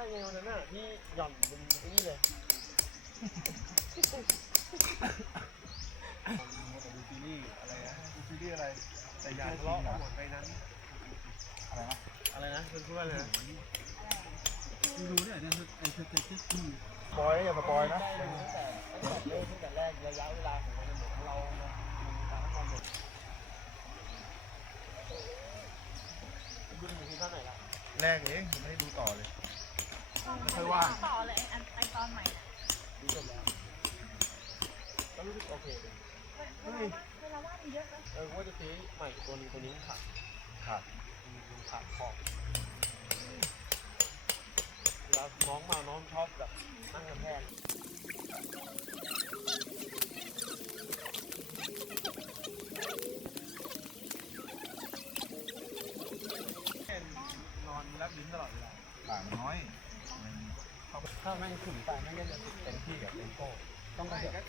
ได้ไงวันนั้นน่ะที่หย่อนบนไอ้นี่เลยดูซีรีส์อะไรนะดูซีรีส์อะไร แต่อยากทะเลาะกันหมดไปนั้น อะไรนะ อะไรนะเป็นพูดว่อะไรนะไม่รู้เนี่ยเนี่ยไอ้สเต็ปที่ที่ปอยอย่าสปอยนะตั้งแต่ตั้งแต่เริ่มตั้งแต่แรกระยะเวลาของมันเหมือนเรามาดูตามความหมดดูถึงซีซั่นไหนละแรกเองยังไม่ได้ดูต่อเลย ไม่ค่อยว่างต่อเลยอันไอตอนใหม่ดูจบแล้วก็รู้สึกโอเคเลยเฮ้ยเวลาว่างมันเยอะนะเออว่าจะซื้อใหม่ตัวนึงตัวนี้มันขาดขาดมันขาดขอบเวลาน้องมาน้องชอบแบบนั่งกระแทกนอนรับลิ้นตลอดเวลาป่ามันน้อย ถ้าไม่ขึ้นไปแม่งก็จะเต็มที่กับเต็มโก้ต้องกระเถิบ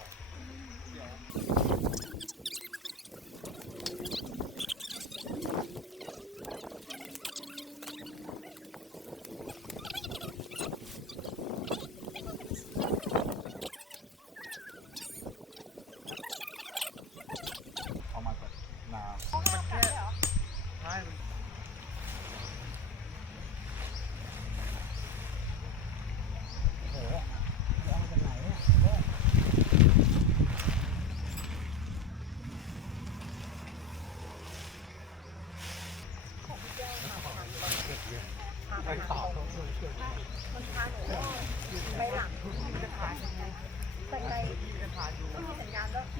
เอามาจากนา เขาห้ามกัดเลยเหรอ ใช่มัน โอ้โหเอามาจากไหนเนี่ย ไปต่อ มันพาหนูไปหลังไปไกลไม่มีสัญญาณแล้ว เ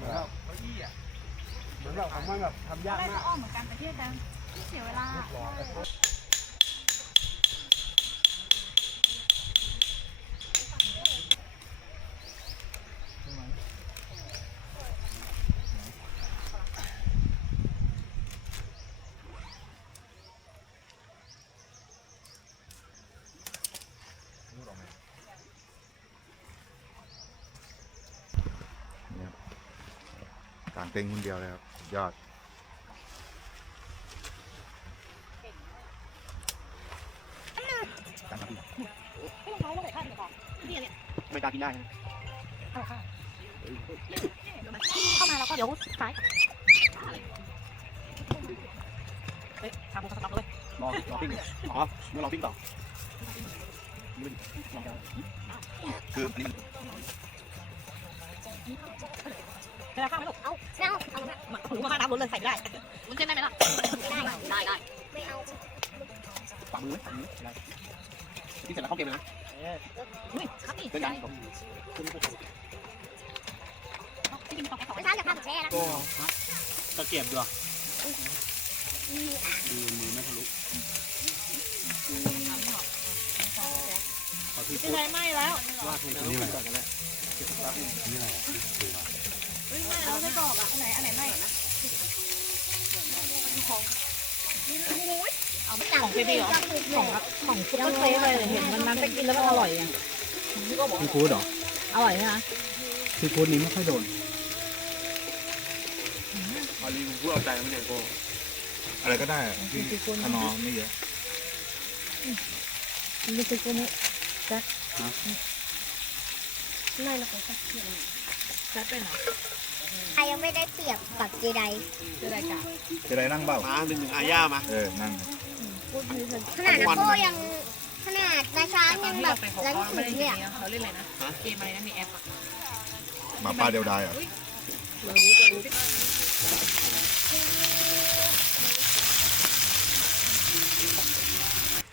หมือนแบบเก้าอี้อะเหมือนแบบทำมันแบบทำยากได้มากอ้อมเหมือนกันแต่ที่อาจารย์เสียเวลา ใช่ไหม รูดออกไหมเนี่ย กางเต็นท์คนเดียวเลยครับสุดยอดการทำดีไม่ต้องใช้แล้วเลยค่ะเดี๋ยวก่อนนี่เนี่ยไม่กล้ากินได้เอาค่ะเข้ามาแล้วก็เดี๋ยวซ้ายเฮ้ยทำสต็อปเลยรอรอปิ้งอ๋อเมื่อรอปิ้งต่อคืออันนี้มันเวลาข้ามไม่หลบเอา ไม่เอาเอามาหูมาน้ำล้นเลยใส่ไม่ได้มันเส้นได้ไหมล่ะ ได้ได้ไม่เอาปักมือไหมปักมือได้ที่เสร็จแล้วเข้าเกมเลยนะอุ้ยครับนี่เป็นไงที่กินต้องแค่สองไม่ใช่จะทำแช่นะก็ตะเกียบด้วยดูมือไม่ทะลุขอที่ไม่ใช่ไหมแล้วว่าทุนนกันแหละนี่อะไรอะคือว่าไร จะบอกอะอันไหนอันไหนไม่ของเบบี้เหรอของของซุปเปอร์เซฟเลยเห็นวันนั้นไปกินแล้วมันอร่อยอะซีฟู้ดเหรออร่อยใช่ไหมซีฟู้ดนี้ไม่ค่อยโดนอาลีมึงพูดเอาใจไมันเนี่ยโก้อะไรก็ได้ที่ขนอไม่เยอะนี่คือกุ้งแซ่บไม่ละค่ะแซ่บเป็นเหรอ ใครยังไม่ได้เปรียบกับเจไดคืออะไรกันจะได้นั่งเบ้ามาหนึ่งหนึ่งอาย่ามา เออนั่งขนาดนักโก้ยังขนาดนาช้างยังแบบไร้เขาสุไม่ดได้เนี่ยเขาเล่นอะไรนะเกมอะไรนะมีแอปอะหมาป่าเดียวดายเหรอเรารู้เรารู้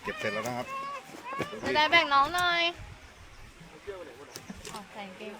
เก็บเสร็จแล้วนะครับ จะได้แบ่งน้องหน่อยอ๋อใส่เกม